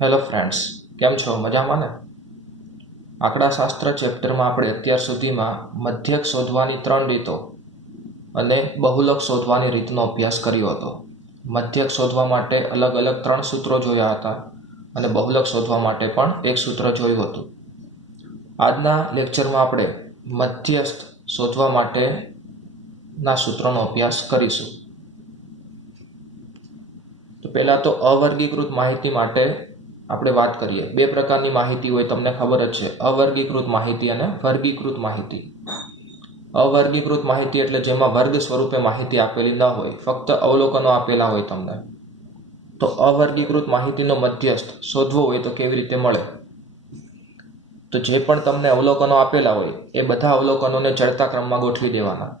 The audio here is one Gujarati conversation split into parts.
હેલો ફ્રેન્ડ્સ, કેમ છો? મજામાં ને? આંકડાશાસ્ત્ર ચેપ્ટરમાં આપણે અત્યાર સુધીમાં મધ્યક શોધવાની 3 રીતો અને બહુલક શોધવાની રીતનો અભ્યાસ કર્યો હતો. મધ્યક શોધવા માટે અલગ અલગ 3 સૂત્રો જોયા હતા અને બહુલક શોધવા માટે પણ એક સૂત્ર જોયું હતું. આજના લેક્ચરમાં આપણે મધ્યસ્થ શોધવા માટેના સૂત્રનો અભ્યાસ કરીશું. તો પહેલાં તો અવર્ગીકૃત માહિતી માટે આપણે વાત કરીએ. 2 પ્રકારની માહિતી હોય, તમને ખબર જ છે, અવર્ગીકૃત માહિતી અને વર્ગીકૃત માહિતી. અવર્ગીકૃત માહિતી એટલે જેમાં વર્ગ સ્વરૂપે માહિતી આપેલી ન હોય, ફક્ત અવલોકનો આપેલા હોય તમને. તો અવર્ગીકૃત માહિતીનો મધ્યસ્થ શોધવો હોય તો કેવી રીતે મળે? તો જે પણ તમને અવલોકનો આપેલા હોય એ બધા અવલોકનોને ચડતા ક્રમમાં ગોઠવી દેવાના.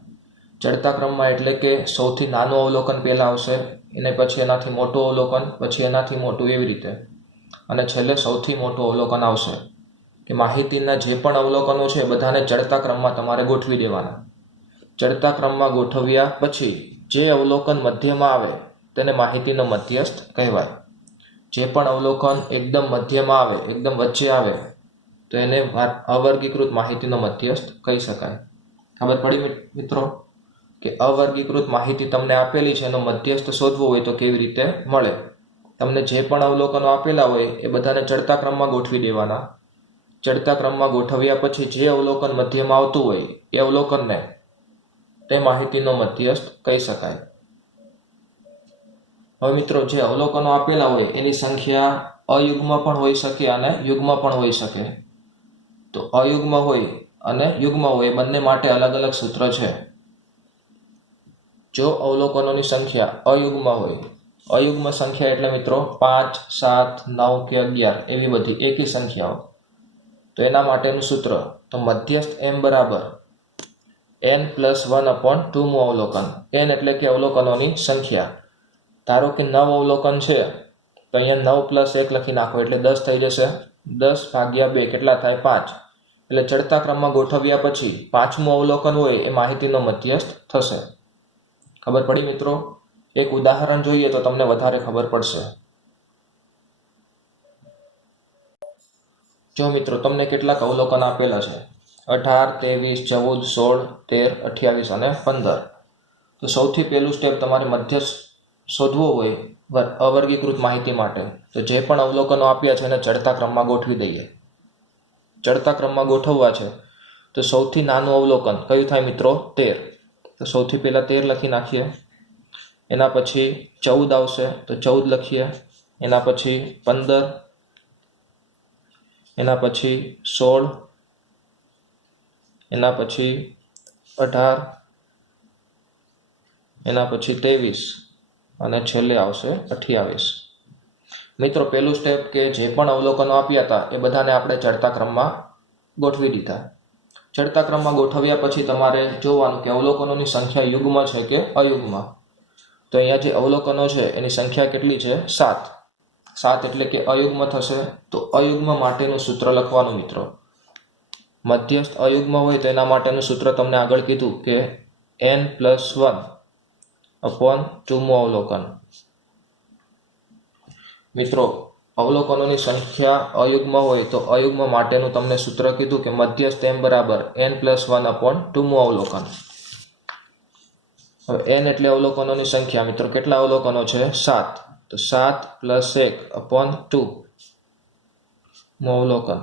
ચડતા ક્રમમાં એટલે કે સૌથી નાનું અવલોકન પહેલાં આવશે, એને પછી એનાથી મોટું અવલોકન, પછી એનાથી મોટું, એવી રીતે, અને છેલ્લે સૌથી મોટું અવલોકન આવશે. કે માહિતીના જે પણ અવલોકનો છે એ બધાને ચડતા ક્રમમાં તમારે ગોઠવી દેવાના. ચડતા ક્રમમાં ગોઠવ્યા પછી જે અવલોકન મધ્યમાં આવે તેને માહિતીનો મધ્યસ્થ કહેવાય. જે પણ અવલોકન એકદમ મધ્યમાં આવે, એકદમ વચ્ચે આવે, તો એને અવર્ગીકૃત માહિતીનો મધ્યસ્થ કહી શકાય. ખબર પડી મિત્રો કે અવર્ગીકૃત માહિતી તમને આપેલી છે, એનો મધ્યસ્થ શોધવો હોય તો કેવી રીતે મળે? તમને જે પણ અવલોકનો આપેલા હોય એ બધાને ચડતા ક્રમમાં ગોઠવી દેવાના. ચડતા ક્રમમાં ગોઠવ્યા પછી જે અવલોકન મધ્યમાં આવતું હોય એ અવલોકનને તે માહિતીનો મધ્યસ્થ કહી શકાય. હવે મિત્રો, જે અવલોકનો આપેલા હોય એની સંખ્યા અયુગ્મ પણ હોઈ શકે અને યુગ્મ પણ હોઈ શકે. તો અયુગ્મ હોય અને યુગ્મ હોય એ બંને માટે અલગ અલગ સૂત્ર છે. જો અવલોકનોની સંખ્યા અયુગ્મ હોય, અયુગ્મ સંખ્યા એટલે મિત્રો 5, 7, 9 કે 11 એવી બધી એકી સંખ્યાઓ, તો એના માટેનું સૂત્ર તો મધ્યસ્થ m બરાબર n+1/2મું અવલોકન. n એટલે કે અવલોકનોની સંખ્યા. ધારો કે 9 અવલોકન છે તો અહીંયા 9 + 1 લખી નાખો એટલે 10 થઈ જશે. 10/2 કેટલા થાય? 5. એટલે ચડતા ક્રમમાં ગોઠવ્યા પછી 5મું અવલોકન હોય એ માહિતીનો મધ્યસ્થ થશે. ખબર પડી મિત્રો? એક ઉદાહરણ જોઈએ તો તમને વધારે ખબર પડશે. જો મિત્રો, તમને કેટલાક અવલોકન આપેલા છે 18, 23, 14, 16, 13, 28 અને 15. તો સૌથી પહેલું સ્ટેપ તમારે મધ્યસ્થ શોધવો હોય અવર્ગીકૃત માહિતી માટે, તો જે પણ અવલોકનો આપ્યા છે એને ચડતા ક્રમમાં ગોઠવી દઈએ. ચડતા ક્રમમાં ગોઠવવા છે તો સૌથી નાનું અવલોકન કયું થાય મિત્રો? 13. તો સૌથી પહેલાં 13 લખી નાખીએ. એના પછી 14 આવશે તો 14 લખીએ. એના પછી 15, એના પછી 16, એના પછી 18, એના પછી 23 અને છેલ્લે આવશે 28. મિત્રો, પહેલું સ્ટેપ કે જે પણ અવલોકનો આપ્યા હતા એ બધાને આપણે ચડતા ક્રમમાં ગોઠવી દીધા. ચડતા ક્રમમાં ગોઠવ્યા પછી તમારે જોવાનું કે અવલોકનોની સંખ્યા યુગ્મ છે કે અયુગ્મ. તો અહીંયા જે અવલોકનો છે એની સંખ્યા કેટલી છે? 7. 7 એટલે કે અયુગ્મ થશે. તો અયુગ્મ માટેનું સૂત્ર લખવાનું મિત્રો. મધ્યસ્થ અયુગ્મ હોય તો એના માટેનું સૂત્ર તમને આગળ કીધું કે n+1/2મું અવલોકન. મિત્રો, અવલોકનોની સંખ્યા અયુગ્મ હોય તો અયુગ્મ માટેનું તમને સૂત્ર કીધું કે મધ્યસ્થ m બરાબર n+1/2મું અવલોકન. હવે n એટલે અવલોકનોની સંખ્યા. મિત્રો, કેટલા અવલોકનો છે? 7. તો 7 + 1/2મું અવલોકન.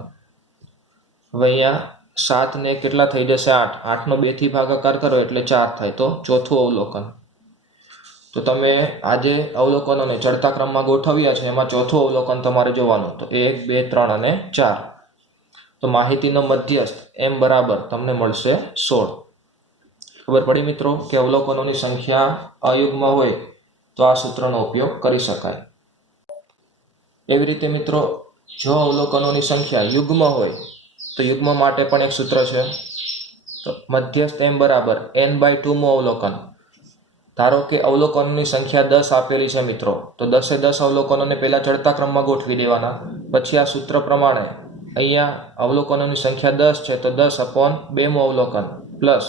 હવે અહીંયા 7 ને કેટલા થઈ જશે? 8. 8નો 2 થી ભાગાકાર કરો એટલે 4 થાય. તો ચોથું અવલોકન. તો તમે આજે અવલોકનોને ચડતા ક્રમમાં ગોઠવ્યા છે એમાં ચોથું અવલોકન તમારે જોવાનું. તો 1, 2, 3 અને 4. તો માહિતીનો મધ્યસ્થ m બરાબર તમને મળશે 16. ખબર પડી મિત્રો કે અવલોકનોની સંખ્યા અયુગ્મ હોય તો આ સૂત્રનો ઉપયોગ કરી શકાય. એવી રીતે મિત્રો, જો અવલોકનોની સંખ્યા યુગ્મ હોય તો યુગ્મ માટે પણ એક સૂત્ર છે. તો મધ્યસ્થ m બરાબર n/2મું અવલોકન. ધારો કે અવલોકનોની સંખ્યા 10 આપેલી છે મિત્રો, તો 10 એ 10 અવલોકનોને પહેલાં ચડતા ક્રમમાં ગોઠવી દેવાના. પછી આ સૂત્ર પ્રમાણે અહીંયા અવલોકનોની સંખ્યા 10 છે તો 10/2મું અવલોકન પ્લસ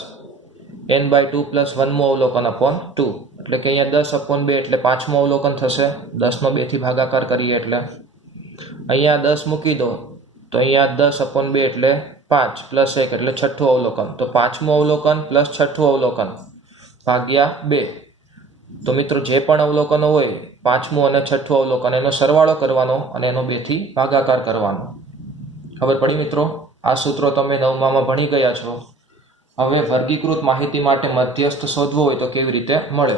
n/2 + 1મું અવલોકન અપોન 2. એટલે કે અહીંયા 10/2 એટલે 5મું અવલોકન થશે. 10નો 2 થી ભાગાકાર કરીએ એટલે અહીંયા 10 મૂકી દો તો અહીંયા 10/2 એટલે 5 + 1 એટલે છઠ્ઠું અવલોકન. તો પાંચમું અવલોકન પ્લસ છઠ્ઠું અવલોકન ભાગ્યા 2. તો મિત્રો જે પણ અવલોકનો હોય પાંચમું અને છઠ્ઠું અવલોકન એનો સરવાળો કરવાનો અને એનો 2 થી ભાગાકાર કરવાનો. ખબર પડી મિત્રો? આ સૂત્રો તમે 9માં ભણી ગયા છો. હવે વર્ગીકૃત માહિતી માટે મધ્યસ્થ શોધવો હોય તો કેવી રીતે મળે?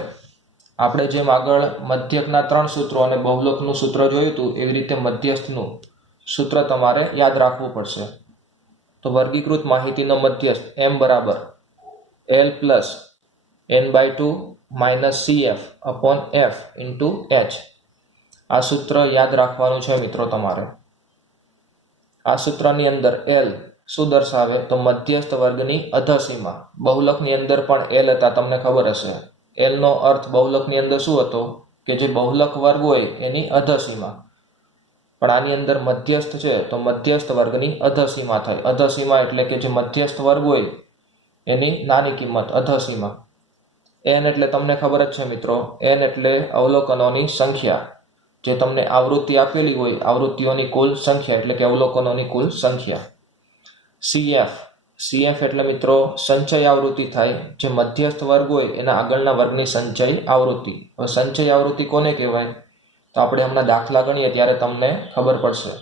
આપણે જેમ આગળ મધ્યકના 3 સૂત્રો અને બહુલકનું સૂત્ર જોયું હતું એવી રીતે મધ્યસ્થનું સૂત્ર તમારે યાદ રાખવું પડશે. તો વર્ગીકૃત માહિતીનો મધ્યસ્થ m બરાબર l plus n/2 minus cf/f into h. આ સૂત્ર યાદ રાખવાનું છે મિત્રો તમારે. આ સૂત્રની અંદર l શું દર્શાવે? તો મધ્યસ્થ વર્ગની અધસીમા. બહુલકની અંદર પણ l હતા, તમને ખબર હશે. l નો અર્થ બહુલકની અંદર શું હતો? કે જે બહુલક વર્ગ હોય એની અધસીમા. પણ આની અંદર મધ્યસ્થ છે તો મધ્યસ્થ વર્ગની અધસીમા થાય. અધસીમા એટલે કે જે મધ્યસ્થ વર્ગ હોય એની નાની કિંમત, અધસીમા. n એટલે તમને ખબર જ છે મિત્રો, n એટલે અવલોકનોની સંખ્યા. જે તમને આવૃત્તિ આપેલી હોય આવૃત્તિઓની કુલ સંખ્યા એટલે કે અવલોકનોની કુલ સંખ્યા. cf એટલે મિત્રો સંચય આવૃત્તિ થાય. જે મધ્યસ્થ વર્ગ હોય એના આગળના વર્ગની સંચય આવૃત્તિ. હવે સંચય આવૃત્તિ કોને કહેવાય? તો આપણે હમણાં દાખલા ગણીએ ત્યારે તમને ખબર પડશે.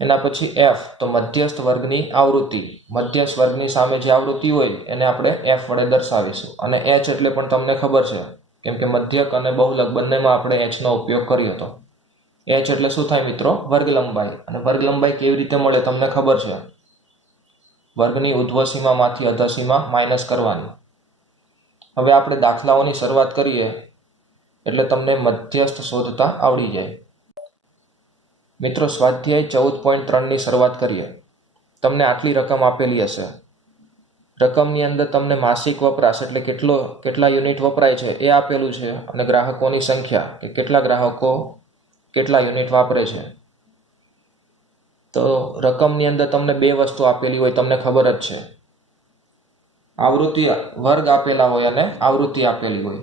એના પછી f તો મધ્યસ્થ વર્ગની આવૃત્તિ. મધ્યસ્થ વર્ગની સામે જે આવૃત્તિ હોય એને આપણે f વડે દર્શાવીશું. અને h એટલે પણ તમને ખબર છે, કેમ કે મધ્યક અને બહુલક બંનેમાં આપણે h નો ઉપયોગ કર્યો હતો. h એટલે શું થાય મિત્રો? વર્ગ લંબાઈ. અને વર્ગ લંબાઈ કેવી રીતે મળે તમને ખબર છે? વર્ગની ઉર્ધ્વસીમામાંથી અધસીમા માઇનસ કરવાની. હવે આપણે દાખલાઓની શરૂઆત કરીએ એટલે તમને મધ્યસ્થ શોધતા આવડી જાય. મિત્રો સ્વાધ્યાય 14.3ની શરૂઆત કરીએ. તમને આટલી રકમ આપેલી હશે. રકમની અંદર તમને માસિક વપરાશ એટલે કેટલા યુનિટ વપરાય છે એ આપેલું છે, અને ગ્રાહકોની સંખ્યા કે કેટલા ગ્રાહકો કેટલા યુનિટ વાપરે છે. તો રકમની અંદર તમને 2 વસ્તુ આપેલી હોય, તમને ખબર જ છે. આવૃત્તિ વર્ગ આપેલા હોય અને આવૃત્તિ આપેલી હોય.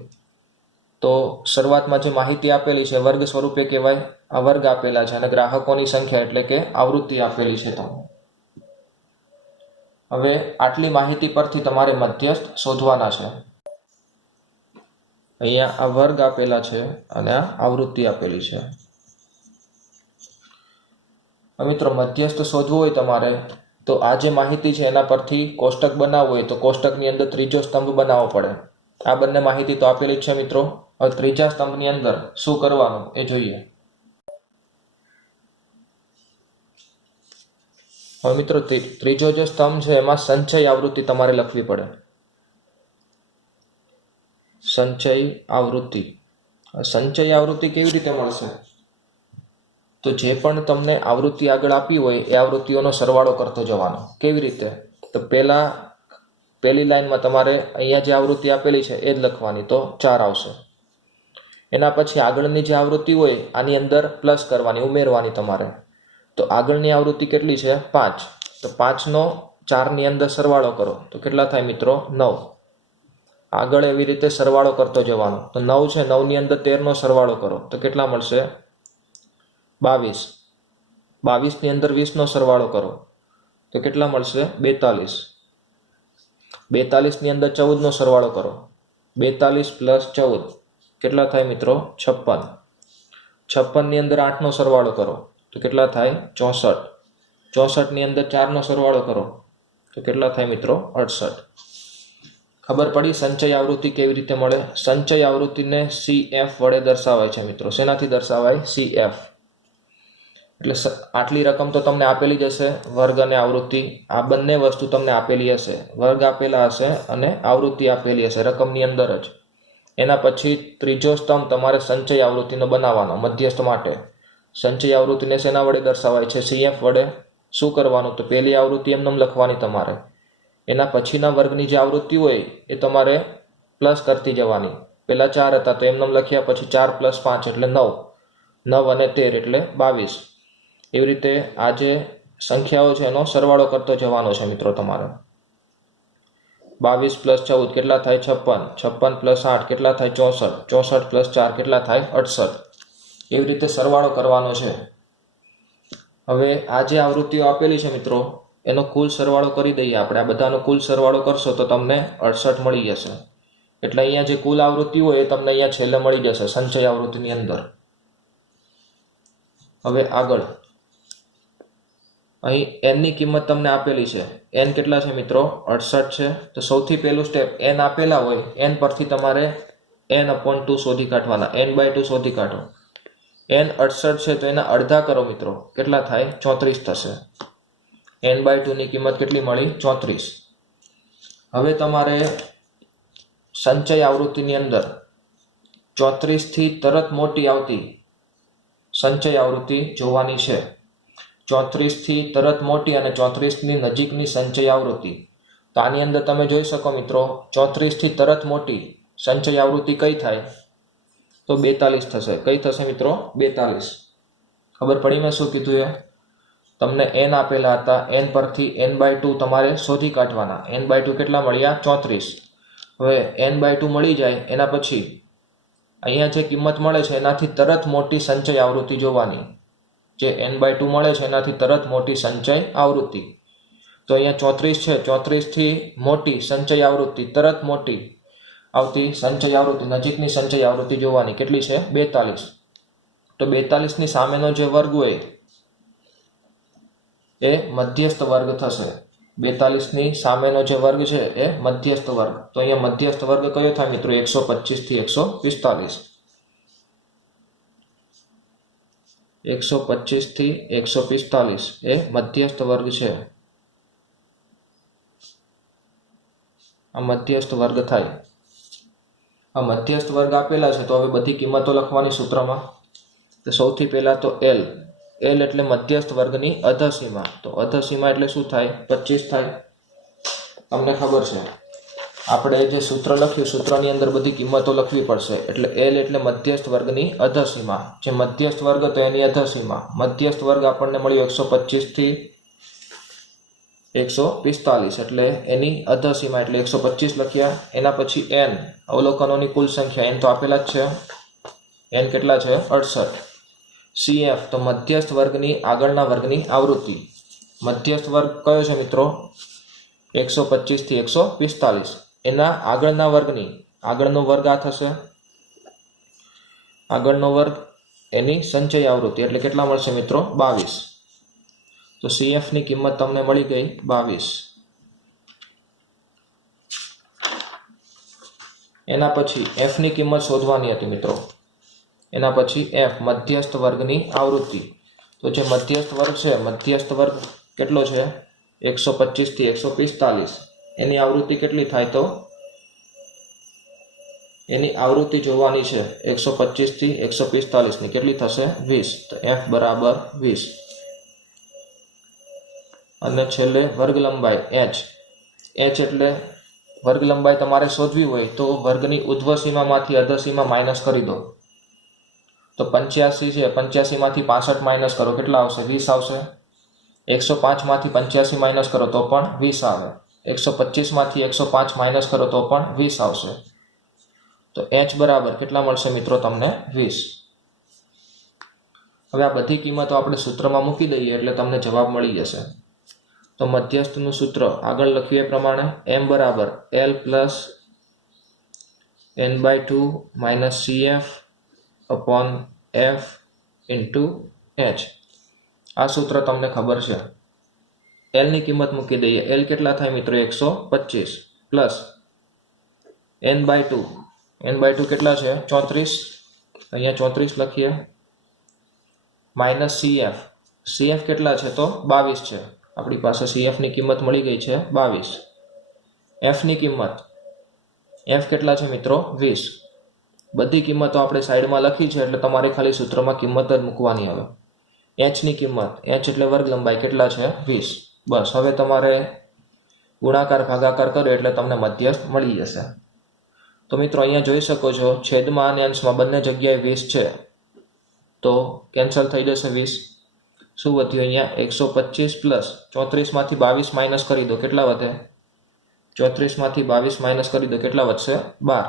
તો શરૂઆતમાં જે માહિતી આપેલી છે વર્ગ સ્વરૂપે કહેવાય. આ વર્ગ આપેલા છે અને ગ્રાહકોની સંખ્યા એટલે કે આવૃત્તિ આપેલી છે તમને. હવે આટલી માહિતી પરથી તમારે મધ્યસ્થ શોધવાના છે. અહીંયા આ વર્ગ આપેલા છે અને આ આવૃત્તિ આપેલી છે. મિત્રો મધ્યસ્થ શોધવું હોય તમારે તો આ જે માહિતી છે એના પરથી કોષ્ટક બનાવવું હોય તો કોષ્ટકની અંદર ત્રીજો સ્તંભ બનાવવો પડે. આ બંને માહિતી તો આપેલી જ છે મિત્રો. હવે ત્રીજા સ્તંભની અંદર શું કરવાનું એ જોઈએ. હવે મિત્રો ત્રીજો જે સ્તંભ છે એમાં સંચય આવૃત્તિ તમારે લખવી પડે. સંચય આવૃત્તિ. સંચય આવૃત્તિ કેવી રીતે મળશે? તો જે પણ તમને આવૃત્તિ આગળ આપી હોય એ આવૃત્તિઓનો સરવાળો કરતો જવાનો. કેવી રીતે? તો પહેલી લાઈનમાં તમારે અહીંયા જે આવૃત્તિ આપેલી છે એ જ લખવાની, તો 4 આવશે. એના પછી આગળની જે આવૃત્તિ હોય આની અંદર પ્લસ કરવાની, ઉમેરવાની તમારે. તો આગળની આવૃત્તિ કેટલી છે? 5. તો 5નો 4ની અંદર સરવાળો કરો તો કેટલા થાય મિત્રો? 9. આગળ એવી રીતે સરવાળો કરતો જવાનો. તો 9 છે, 9ની અંદર 13નો સરવાળો કરો તો કેટલા મળશે? 22. 22ની અંદર 20નો સરવાળો કરો તો કેટલા મળશે? 42. 42ની અંદર 14નો સરવાળો કરો. 42 પ્લસ 14 કેટલા થાય મિત્રો? 56. 56ની અંદર 8નો સરવાળો કરો તો કેટલા થાય? 64. 64ની અંદર 4નો સરવાળો કરો તો કેટલા થાય મિત્રો? 68. ખબર પડી સંચય આવૃત્તિ કેવી રીતે મળે? સંચય આવૃત્તિને CF વડે દર્શાવાય છે મિત્રો. શેનાથી દર્શાવાય? CF. એટલે આટલી રકમ તો તમને આપેલી જ હશે, વર્ગ અને આવૃત્તિ. આ બંને વસ્તુ તમને આપેલી હશે. વર્ગ આપેલા હશે અને આવૃત્તિ આપેલી હશે રકમની અંદર જ. એના પછી ત્રીજો સ્તંભ તમારે સંચય આવૃત્તિનો બનાવવાનો મધ્યસ્થ માટે. સંચય આવૃત્તિને શેના વડે દર્શાવાય છે? CF વડે. શું કરવાનું? તો પહેલી આવૃત્તિ એમને લખવાની તમારે. એના પછીના વર્ગની જે આવૃત્તિ હોય એ તમારે પ્લસ કરતી જવાની. પહેલા 4 હતા તો એમને લખ્યા, પછી 4 + 5 એટલે 9. 9 અને 13 એટલે 22. એવી રીતે આ જે સંખ્યાઓ છે એનો સરવાળો કરતો જવાનો છે મિત્રો તમારે. 22 + 14 કેટલા થાય? 56. 56 + 8 કેટલા થાય? 64. 64 + 4 કેટલા થાય? 68. એવી રીતે સરવાળો કરવાનો છે. હવે આ જે આવૃત્તિઓ આપેલી છે મિત્રો એનો કુલ સરવાળો કરી દઈએ આપણે. આ બધાનો કુલ સરવાળો કરશો તો તમને 68 મળી જશે. એટલે અહીંયા જે કુલ આવૃત્તિ હોય એ તમને અહીંયા છેલ્લે મળી જશે સંચય આવૃત્તિની અંદર. હવે આગળ અહીં એનની કિંમત તમને આપેલી છે. એન કેટલા છે મિત્રો? 68 છે. તો સૌથી પહેલું સ્ટેપ, એન આપેલા હોય એન પરથી તમારે n/2 શોધી કાઢવાના. n/2 શોધી કાઢો. n 68 છે તો એના અડધા કરો મિત્રો. કેટલા થાય? 34 થશે. n/2 ની કિંમત કેટલી મળી? 34. હવે તમારે સંચય આવૃત્તિની અંદર 34 થી તરત મોટી આવતી સંચય આવૃત્તિ જોવાની છે. 34 થી તરત મોટી અને 34 ની નજીકની સંચય આવૃત્તિ. તો આની અંદર તમે જોઈ શકો મિત્રો, 34 થી તરત મોટી સંચય આવૃત્તિ કઈ થાય? તો 42 થશે. કઈ થશે મિત્રો? 42. ખબર પડી મેં શું કીધું એ? તમને n આપેલા હતા, n પરથી n/2 તમારે શોધી કાઢવાના. n/2 કેટલા મળ્યા? 34. હવે n/2 મળી જાય એના પછી અહીંયા જે કિંમત મળે છે એનાથી તરત મોટી સંચય આવૃત્તિ જોવાની. જે n/2 મળે છે એનાથી તરત મોટી સંચય આવૃત્તિ. તો અહીંયા 34 છે. 34 થી મોટી સંચય આવૃત્તિ, તરત મોટી આવતી સંચય આવૃત્તિ, નજીકની સંચય આવૃત્તિ જોવાની. કેટલી છે? 42. તો 42 ની સામેનો જે વર્ગ હોય એ મધ્યસ્થ વર્ગ થશે. 42 ની સામેનો જે વર્ગ છે એ મધ્યસ્થ વર્ગ. તો અહીંયા મધ્યસ્થ વર્ગ કયો થાય મિત્રો? 125 થી 145. 125 થી 145 એ મધ્યસ્થ વર્ગ છે. આ મધ્યસ્થ વર્ગ થાય. આ મધ્યસ્થ વર્ગ આપેલા છે તો હવે બધી કિંમતો લખવાની સૂત્રમાં. તો સૌથી પહેલા તો L એટલે મધ્યસ્થ વર્ગની અધસીમા. તો અધસીમા એટલે શું થાય? 25 થાય. તમને ખબર છે આપણે જે સૂત્ર લખ્યું, સૂત્રની અંદર બધી કિંમતો લખવી પડશે. એટલે L એટલે મધ્યસ્થ વર્ગની અધસીમા. જે મધ્યસ્થ વર્ગ તો એની અધસીમા. મધ્યસ્થ વર્ગ આપણને મળ્યો 125 થી 145 એટલે એની અધસીમા એટલે 125 લખ્યા. એના પછી n, અવલોકનોની કુલ સંખ્યા. n તો આપેલા જ છે. n કેટલા છે? 68. CF તો મધ્યસ્થ વર્ગની આગળના વર્ગની આવૃત્તિ. મધ્યસ્થ વર્ગ કયો છે મિત્રો? 125 થી 145. એના આગળના વર્ગની, આગળનો વર્ગ આ થશે. આગળનો વર્ગ એની સંચય આવૃત્તિ એટલે કેટલા મળશે મિત્રો? 22. તો CF ની કિંમત તમને મળી ગઈ 22. એના પછી F ની કિંમત શોધવાની હતી મિત્રો. એના પછી F મધ્યસ્થ વર્ગની આવૃત્તિ. તો જે મધ્યસ્થ વર્ગ છે, મધ્યસ્થ વર્ગ કેટલો છે? 125 થી 145. એની આવૃત્તિ કેટલી થાય? તો એની આવૃત્તિ જોવાની છે 125 થી 145 ની. કેટલી થશે? 20. તો F બરાબર 20. અને છેલ્લે વર્ગ લંબાઈ H. H એટલે વર્ગ લંબાઈ તમારે શોધવી હોય તો વર્ગની ઉધ્વ સીમામાંથી અધસીમા માઇનસ કરી દો. તો 85 છે, 85 માંથી 65 માઇનસ કરો. કેટલા આવશે? 20 આવશે. 105 માંથી 85 માઇનસ કરો તો પણ 20 આવે. 125 માંથી 105 માઇનસ કરો તો પણ 20 આવશે. તો H બરાબર કેટલા મળશે મિત્રો તમને? 20. હવે આ બધી કિંમતો આપણે સૂત્રમાં મૂકી દઈએ એટલે તમને જવાબ મળી જશે. તો મધ્યસ્થનું સૂત્ર આગળ લખ્યું એ પ્રમાણે m બરાબર L plus n/2 minus CF upon F into H. આ સૂત્ર તમને ખબર છે. L ની કિંમત મૂકી દઈએ. L કેટલા થાય મિત્રો? 125 પ્લસ n/2. n/2 કેટલા છે? 34. અહીંયા 34 લખીએ. Minus CF. CF કેટલા છે? તો 22 છે. આપણી પાસે CF ની કિંમત મળી ગઈ છે 22. F ની કિંમત, F કેટલા છે મિત્રો? 20. બધી કિંમતો આપણે સાઈડમાં લખી છે એટલે તમારે ખાલી સૂત્રમાં કિંમત જ મૂકવાની. હવે H ની કિંમત, H એટલે વર્ગ લંબાઈ, કેટલા છે? 20. બસ હવે તમારે ગુણાકાર ભાગાકાર કરો એટલે તમને મધ્યસ્થ મળી જશે. તો મિત્રો અહીંયા જોઈ શકો છો છેદમાં અને અંશમાં બંને જગ્યાએ 20 છે તો કેન્સલ થઈ જશે 20. શું વધ્યું અહીંયા? 125 પ્લસ 34 માંથી 22 માઇનસ કરી દો. કેટલા વધે? 34 માંથી 22 માઇનસ કરી દો. કેટલા વધશે? 12.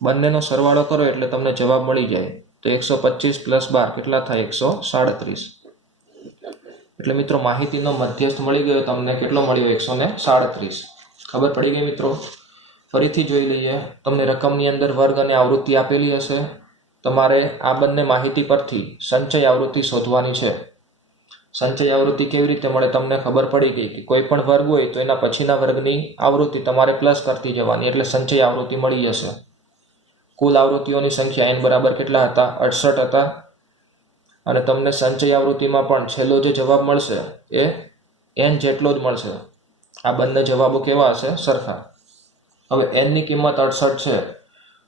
બંનેનો સરવાળો કરો એટલે તમને જવાબ મળી જાય. તો 125 પ્લસ 12 કેટલા થાય? 137. એટલે મિત્રો માહિતીનો મધ્યસ્થ મળી ગયો તમને. કેટલો મળ્યો? 137. ખબર પડી ગઈ મિત્રો? ફરીથી જોઈ લઈએ. તમને રકમની અંદર વર્ગ અને આવૃત્તિ આપેલી હશે. તમારે આ બંને માહિતી પરથી સંચય આવૃત્તિ શોધવાની છે. સંચય આવૃત્તિ કેવી રીતે મળે તમને ખબર પડી ગઈ કે કોઈ પણ વર્ગ હોય તો એના પછીના વર્ગની આવૃત્તિ તમારે પ્લસ કરતી જવાની, એટલે સંચય આવૃત્તિ મળી જશે. કુલ આવૃત્તિઓની સંખ્યા n બરાબર કેટલા હતા? 68 હતા. અને તમને સંચય આવૃત્તિમાં પણ છેલ્લો જે જવાબ મળશે એ n જેટલો જ મળશે. આ બંને જવાબો કેવા હશે? સરખા. હવે n ની કિંમત 68 છે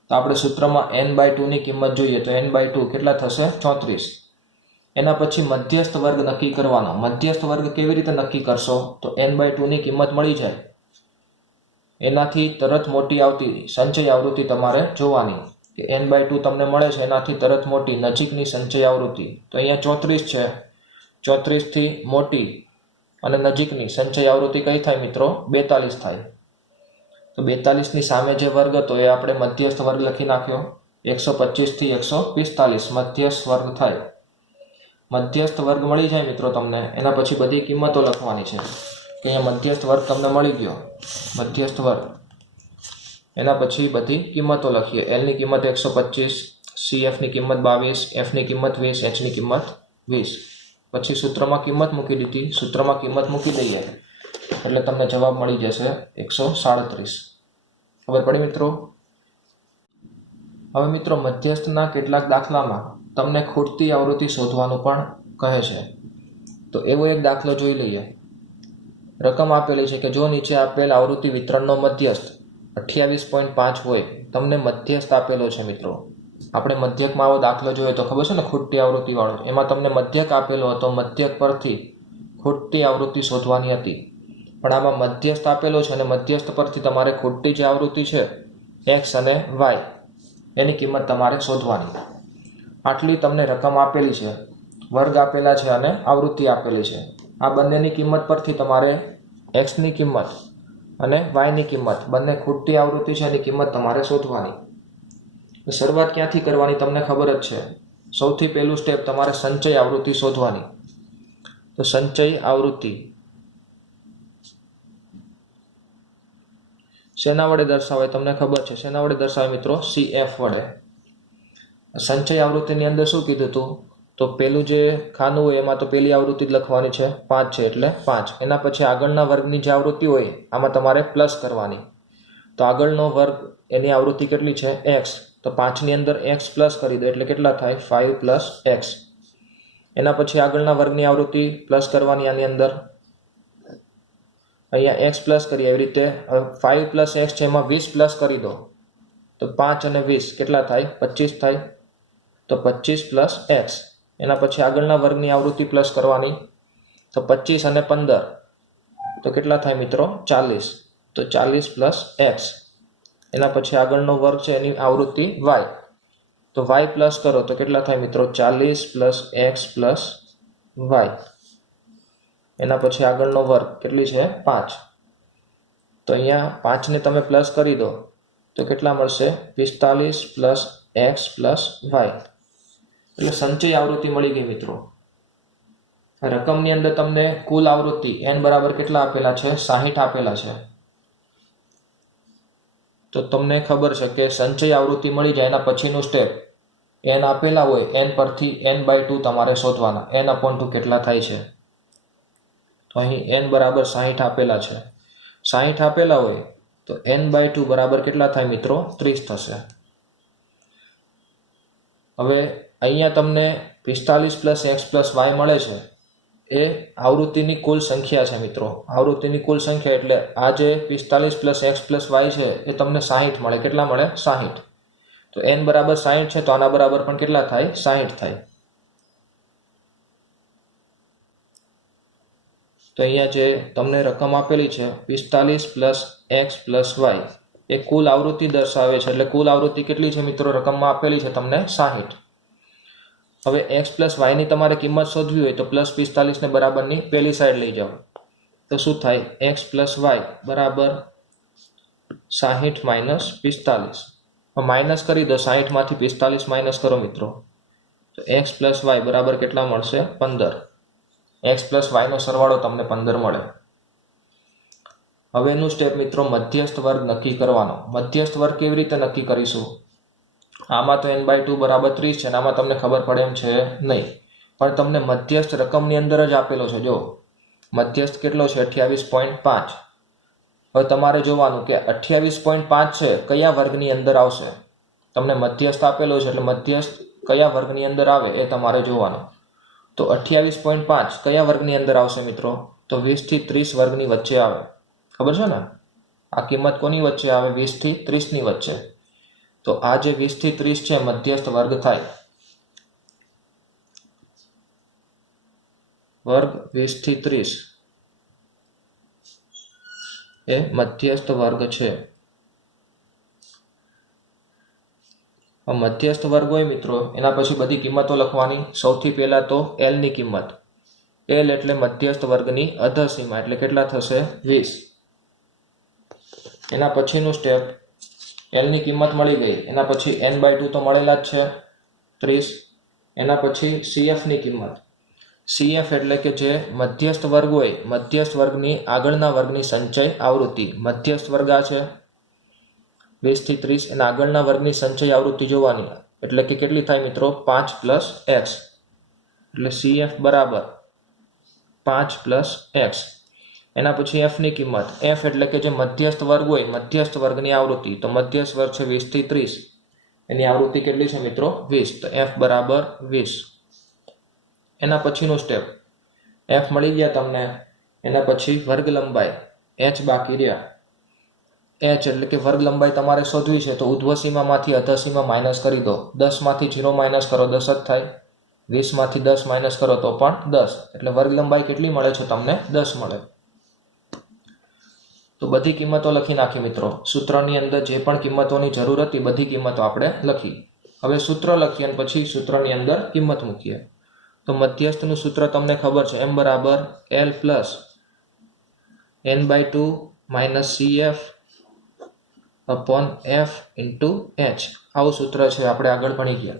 તો આપણે સૂત્રમાં n/2 ની કિંમત જોઈએ તો n/2 કેટલા થશે? 34. એના પછી મધ્યસ્થ વર્ગ નક્કી કરવાનો. મધ્યસ્થ વર્ગ કેવી રીતે નક્કી કરશો? તો n/2 ની કિંમત મળી જાય એનાથી તરત મોટી આવતી સંચય આવૃત્તિ તમારે જોવાની કે n/2 તમને મળે છે એનાથી તરત મોટી નજીકની સંચય આવૃત્તિ. તો અહીંયા 34 છે. 34 થી મોટી અને નજીકની સંચય આવૃત્તિ કઈ થાય મિત્રો? 42 થાય. તો 42 ની સામે જે વર્ગ હતો એ આપણે મધ્યસ્થ વર્ગ લખી નાખ્યો. 125 થી 145 મધ્યસ્થ વર્ગ થાય. મધ્યસ્થ વર્ગ મળી જાય મિત્રો તમને. એના પછી બધી કિંમતો લખવાની છે. તો અહીંયા મધ્યસ્થ વર્ગ તમને મળી ગયો. મધ્યસ્થ વર્ગ. એના પછી બધી કિંમતો લખીએ. એલ ની કિંમત 125, CF ની કિંમત 22, F ની કિંમત 20, H ની કિંમત 20. પછી સૂત્રમાં કિંમત મૂકી દીધી. સૂત્રમાં કિંમત મૂકી દઈએ એટલે તમને જવાબ મળી જશે 137. ખબર પડી મિત્રો? હવે મિત્રો મધ્યસ્થના કેટલાક દાખલામાં તમને ખૂટતી આવૃત્તિ શોધવાનું પણ કહે છે. તો એવો એક દાખલો જોઈ લઈએ. રકમ આપેલી છે કે જો નીચે આપેલ આવૃત્તિ વિતરણનો મધ્યસ્થ 28.5 હોય. તમને મધ્યસ્થ આપેલો છે મિત્રો. આપણે મધ્યકમાં આવો દાખલો જોયો તો ખબર છે ને, ખૂટતી આવૃત્તિ વાળો. એમાં તમને મધ્યક આપેલો હતો. મધ્યક પરથી ખૂટતી આવૃત્તિ શોધવાની હતી. પણ આમાં મધ્યસ્થ આપેલો છે અને મધ્યસ્થ પરથી તમારે ખૂટતી જે આવૃત્તિ છે x અને y એની કિંમત તમારે શોધવાની. આટલી તમને રકમ આપેલી છે, વર્ગ આપેલા છે અને આવૃત્તિ આપેલી છે. આ બંનેની કિંમત પરથી તમારે x ની કિંમત અને y ની કિંમત, બંને ખૂટતી આવૃત્તિ છે એની કિંમત તમારે શોધવાની. શરૂઆત ક્યાંથી કરવાની તમને ખબર જ છે. સૌથી પહેલું સ્ટેપ તમારે સંચય આવૃત્તિ શોધવાની. તો સંચય આવૃત્તિ શેના વડે દર્શાવાય તમને ખબર છે? શેના વડે દર્શાવાય મિત્રો? CF વડે. સંચય આવૃત્તિની અંદર શું કીધું હતું? તો પેલું જે ખાનું હોય એમાં તો પેલી આવૃત્તિ જ લખવાની છે. 5 છે એટલે 5. એના પછી આગળના વર્ગની જે આવૃત્તિ હોય આમાં તમારે પ્લસ કરવાની. તો આગળનો વર્ગ એની આવૃત્તિ કેટલી છે? x. તો 5 ની અંદર x પ્લસ કરી દો એટલે કેટલા થાય? 5 પ્લસ x. એના પછી આગળના વર્ગની આવૃત્તિ પ્લસ કરવાની. આની અંદર અહીંયા x પ્લસ કરી. એવી રીતે 5 પ્લસ x છે એમાં 20 પ્લસ કરી દો તો 5 અને 20 કેટલા થાય? 25 થાય. તો 25 પ્લસ x. એના પછી આગળના વર્ગની આવૃત્તિ પ્લસ કરવાની. તો 25 અને 15 તો કેટલા થાય મિત્રો? 40. તો 40 પ્લસ x. એના પછી આગળનો વર્ગ છે એની આવૃત્તિ y. તો y પ્લસ કરો તો કેટલા થાય મિત્રો? 40 પ્લસ x પ્લસ y. એના પછી આગળનો વર્ગ કેટલી છે? 5. તો અહીંયા 5 ને તમે પ્લસ કરી દો તો કેટલા મળશે? 45 પ્લસ x પ્લસ y. એટલે સંચય આવૃત્તિ મળી ગઈ મિત્રો. રકમની અંદર તમને કુલ આવૃત્તિ n બરાબર કેટલા આપેલા છે? 60 આપેલા છે. તો તમને ખબર છે કે સંચય આવૃત્તિ મળી જાય એના પછીનું સ્ટેપ n આપેલા હોય n પરથી n/2 તમારે શોધવાના. n/2 કેટલા થાય છે? તો અહીં n બરાબર 60 આપેલા છે. 60 આપેલા હોય તો n/2 બરાબર કેટલા થાય મિત્રો? 30 થશે. હવે અહીંયા તમને 45 પ્લસ x પ્લસ y મળે છે. એ આવૃત્તિની કુલ સંખ્યા છે મિત્રો. આવૃત્તિની કુલ સંખ્યા એટલે આ જે 45 પ્લસ x પ્લસ y છે એ તમને 60 મળે. કેટલા મળે? 60. તો n બરાબર 60 છે તો આના બરાબર પણ કેટલા થાય? 60 થાય. તો અહીંયા જે તમને રકમ આપેલી છે 45 પ્લસ x પ્લસ y એ કુલ આવૃત્તિ દર્શાવે છે. એટલે કુલ આવૃત્તિ કેટલી છે મિત્રો? રકમમાં આપેલી છે તમને 60. હવે x પ્લસ y ની તમારે કિંમત શોધવી હોય તો પ્લસ 45 ને બરાબરની પહેલી સાઈડ લઈ જાઓ તો શું થાય? x પ્લસ y બરાબર 60 માઇનસ 45. માઇનસ કરી દો. 60 માંથી 45 માઇનસ કરો મિત્રો તો x પ્લસ y બરાબર કેટલા મળશે? 15. એક્સ પ્લસ વાયનો સરવાળો તમને 15 મળે. હવેનું સ્ટેપ મિત્રો મધ્યસ્થ વર્ગ નક્કી કરવાનો. મધ્યસ્થ વર્ગ કેવી રીતે નક્કી કરીશું? આમાં તો n/2 બરાબર 30 છે અને આમાં તમને ખબર પડે એમ છે નહીં, પણ તમને મધ્યસ્થ રકમની અંદર જ આપેલો છે. જો મધ્યસ્થ કેટલો છે 28.5. હવે તમારે જોવાનું કે 28.5 છે કયા વર્ગની અંદર આવશે. તમને મધ્યસ્થ આપેલો છે એટલે મધ્યસ્થ કયા વર્ગની અંદર આવે એ તમારે જોવાનું. તો 28.5 કયા વર્ગની અંદર આવશે મિત્રો? તો 20 થી 30 વર્ગની વચ્ચે આવે. ખબર છે ને? આ કિંમત કોની વચ્ચે આવે? 20 થી 30 ની વચ્ચે. તો આ જે 20 થી 30 છે મધ્યસ્થ વર્ગ થાય. વર્ગ 20 થી 30 એ મધ્યસ્થ વર્ગ છે. મધ્યસ્થ વર્ગ હોય મિત્રો એના પછી બધી કિંમતો લખવાની. સૌથી પહેલા તો એલ ની કિંમત. એલ એટલે મધ્યસ્થ વર્ગની અધસીમા, એટલે કેટલા થશે? 20. એના પછીનું સ્ટેપ, એલ ની કિંમત મળી ગઈ, એના પછી n/2 તો મળેલા જ છે 30. એના પછી CF ની કિંમત. CF એટલે કે જે મધ્યસ્થ વર્ગ હોય, મધ્યસ્થ વર્ગની આગળના વર્ગની સંચય આવૃત્તિ. મધ્યસ્થ વર્ગ આ છે 20 થી 30, એના આગળના વર્ગની સંચય આવૃત્તિ જોવાની. એટલે કે કેટલી થાય મિત્રો? 5 + x. એટલે CF બરાબર 5 + x. એના પછી f ની કિંમત. f એટલે કે જે મધ્યસ્થ વર્ગ હોય, મધ્યસ્થ વર્ગની આવૃત્તિ. તો મધ્યસ્થ વર્ગ છે 20 થી 30, એની આવૃત્તિ કેટલી છે મિત્રો? 20. તો f બરાબર 20. એના પછીનું સ્ટેપ, f મળી ગયા તમને. એના પછી વર્ગ લંબાઈ h બાકી રહ્યા. h એટલે કે વર્ગ લંબાઈ તમારે શોધવી છે. તો ઉધ્વસીમામાંથી અધસીમા માઇનસ કરી દો. 10 માંથી 0 માઇનસ કરો 10 જ થાય. 20 માંથી 10 માઇનસ કરો તો પણ 10. એટલે વર્ગ લંબાઈ કેટલી મળે છે તમને? 10 મળે. તો બધી કિંમતો લખી નાખી મિત્રો. સૂત્રની અંદર જે પણ કિંમતોની જરૂર હતી બધી કિંમતો આપણે લખી. હવે સૂત્ર લખીએ અને પછી સૂત્રની અંદર કિંમત મૂકીએ. તો મધ્યસ્થનું સૂત્ર તમને ખબર છે, m બરાબર l plus n/2 minus CF upon f into h. આવું સૂત્ર છે, આપણે આગળ ભણી ગયા.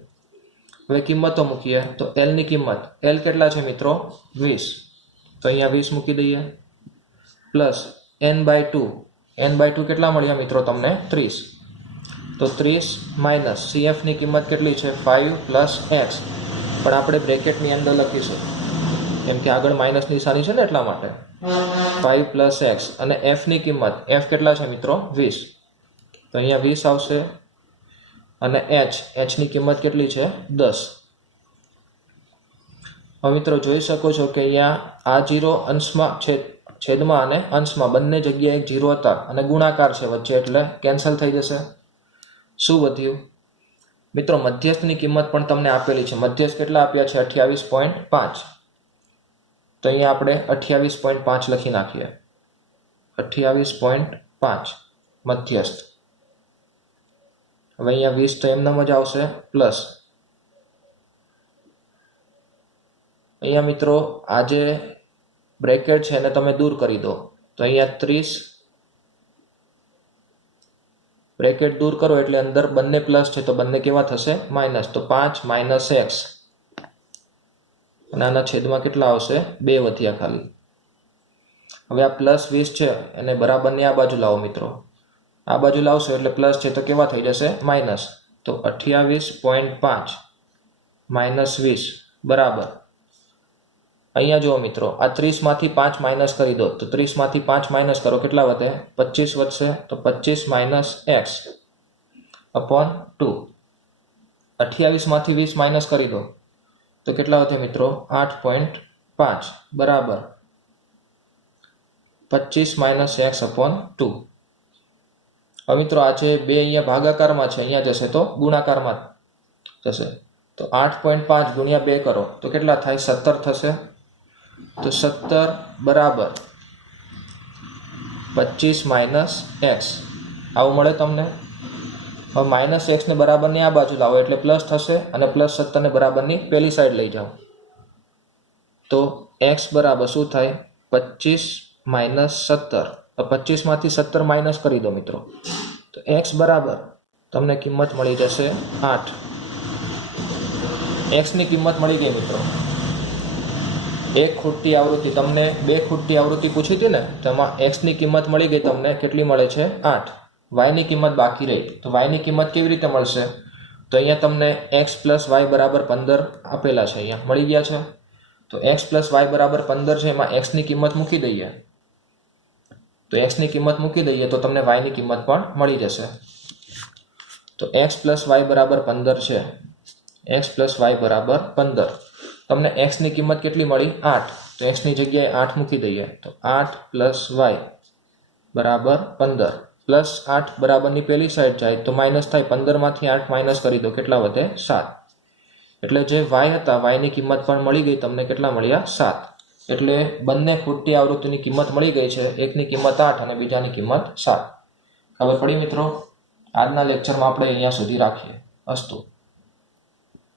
હવે કિંમતો મૂકીએ. તો l ની કિંમત, l કેટલા છે મિત્રો? 20. તો અહીંયા 20 મૂકી દઈએ. Plus n/2. n/2 કેટલા મળ્યા મિત્રો તમને? 30. તો 30 માઇનસ CF ની કિંમત કેટલી છે? 5 + x. પણ આપણે બ્રેકેટની અંદર લખીશું કેમ કે આગળ માઇનસ નિશાની છે ને, એટલા માટે 5 + x. અને f ની કિંમત, f કેટલા છે મિત્રો? 20. તો અહીંયા 20 આવશે. અને h ની કિંમત કેટલી છે? 10. હવે મિત્રો જોઈ શકો છો કે અહીંયા આ 0 અંશમાં છે, છેદમાં અને અંશમાં બંને જગ્યાએ 0 હતા અને ગુણાકાર છે વચ્ચે, એટલે કેન્સલ થઈ જશે. શું વધ્યું મિત્રો? મધ્યસ્થની કિંમત પણ તમને આપેલી છે. મધ્યસ્થ કેટલા આપ્યા છે? 28.5. તો અહીંયા આપણે 28.5 લખી નાખીએ. 28.5 મધ્યસ્થ. હવે અહીંયા 20 તો એમનેમ જ આવશે. પ્લસ અહીંયા મિત્રો આ જે બ્રેકેટ છે એને તમે દૂર કરી દો. તો અહીંયા 30 બ્રેકેટ દૂર કરો એટલે અંદર બંને પ્લસ છે તો બંને કેવા થશે? માઇનસ. તો 5 - x. અને આના છેદમાં કેટલા આવશે? 2 વધ્યા ખાલી. હવે આ +20 છે એને બરાબરની આ બાજુ લાવો મિત્રો. આ બાજુ લાવશો એટલે પ્લસ છે તો કેવા થઈ જશે? માઇનસ. તો 28.5 - 20 બરાબર. અહીંયા જુઓ મિત્રો, આ 30 માંથી 5 માઇનસ કરી દો. તો 30 માંથી 5 માઇનસ કરો, કેટલા વધે? 25 વધશે. તો 25 - x અપોન 2. 28 માંથી 20 માઇનસ કરી દો તો કેટલા વધે મિત્રો? 8.5 બરાબર 25 - x અપોન 2. હવે મિત્રો આ જે 2 અહીંયા ભાગાકારમાં છે, અહીંયા જશે તો ગુણાકારમાં જશે. તો 8.5 ગુણ્યા 2 કરો તો કેટલા થાય? 17 થશે. તો 17 બરાબર 25 - x. આવું મળે તમને. હવે -x ને બરાબરની આ બાજુ લાવો એટલે પ્લસ થશે અને +17 ને બરાબરની પેલી સાઈડ લઈ જાઓ. તો x બરાબર શું થાય? 25 - 17. તો 25 માંથી 17 માઇનસ કરી દો મિત્રો. તો x બરાબર તમને કિંમત મળી જશે 8. x ની કિંમત મળી ગઈ મિત્રો. એક ખૂટતી આવૃત્તિ, તમને 2 ખૂટતી આવૃત્તિ પૂછી હતી ને, તેમાં એક્સની કિંમત મળી ગઈ, તમને કેટલી મળે છે? 8. વાયની કિંમત બાકી રહી, તો વાયની કિંમત કેવી રીતે મળશે? તો અહીંયા તમને એક્સ પ્લસ વાય બરાબર 15 આપેલા છે, અહીંયા મળી ગયા છે. તો એક્સ પ્લસ વાય બરાબર 15 છે, એમાં એક્સની કિંમત મૂકી દઈએ. તો એક્સની કિંમત મૂકી દઈએ તો તમને વાયની કિંમત પણ મળી જશે. તો એક્સ પ્લસ વાય બરાબર 15 છે. એક્સ પ્લસ વાય બરાબર 15. તમને એક્સની કિંમત કેટલી મળી? 8. તો એક્સની જગ્યાએ 8 મૂકી દઈએ. તો 8 પ્લસ વાય બરાબર 15. પ્લસ 8 બરાબરની પેલી સાઈડ જાય તો માઇનસ થાય. 15માંથી 8 માઇનસ કરી દો, કેટલા વધે? 7. એટલે જે વાય હતા, વાયની કિંમત પણ મળી ગઈ તમને. કેટલા મળ્યા? 7. એટલે બંને ખૂટતી આવૃત્તિની કિંમત મળી ગઈ છે. એકની કિંમત 8 અને બીજાની કિંમત 7. ખબર પડી મિત્રો? આજના લેક્ચરમાં આપણે અહીંયા સુધી રાખીએ. અસ્તુ.